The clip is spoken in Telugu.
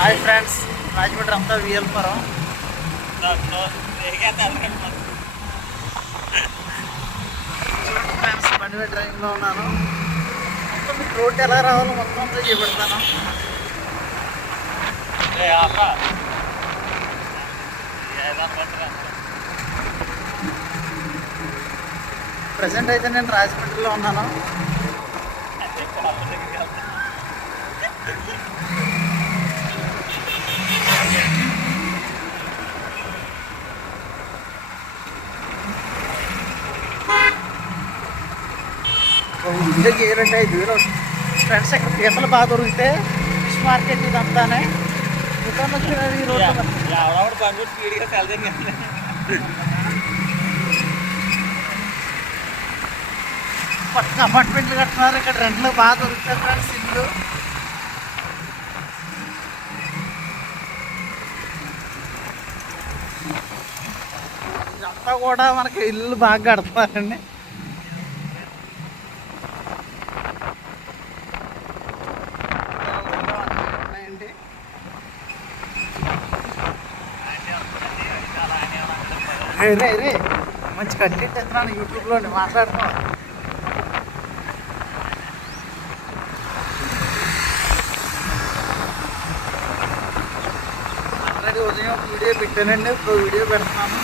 హాయ్ ఫ్రెండ్స్, రాజమండ్రి అంతా వీఎల్పురం. ఫ్రెండ్స్ బండి మీద డ్రైవింగ్లో ఉన్నాను. మొత్తం మీకు రోడ్డు ఎలా రావాలో మొత్తం అంతా చేపెడతాను. ప్రజెంట్ అయితే నేను రాజమండ్రిలో ఉన్నాను. ఇంటికి 2-5 ఫ్రెండ్స్ ఇక్కడ పీతలు బాగా దొరికితే ఫిష్ మార్కెట్ ఇదంతానే దుకాణం వచ్చినది ఈ రోడ్డు పక్క అపార్ట్మెంట్లు కడుతున్నారు. ఇక్కడ రెంట్లు బాగా దొరుకుతాయి ఫ్రెండ్స్. ఇల్లు ఇదంతా కూడా మనకి ఇల్లు బాగా కడుతున్నారండి. రే మంచి కంటెంట్ ఎత్తున్నాను యూట్యూబ్లో మాట్లాడుతున్నాను. ఆల్రెడీ ఉదయం వీడియో పెట్టానండి, ఇప్పుడు వీడియో పెడుతున్నాను.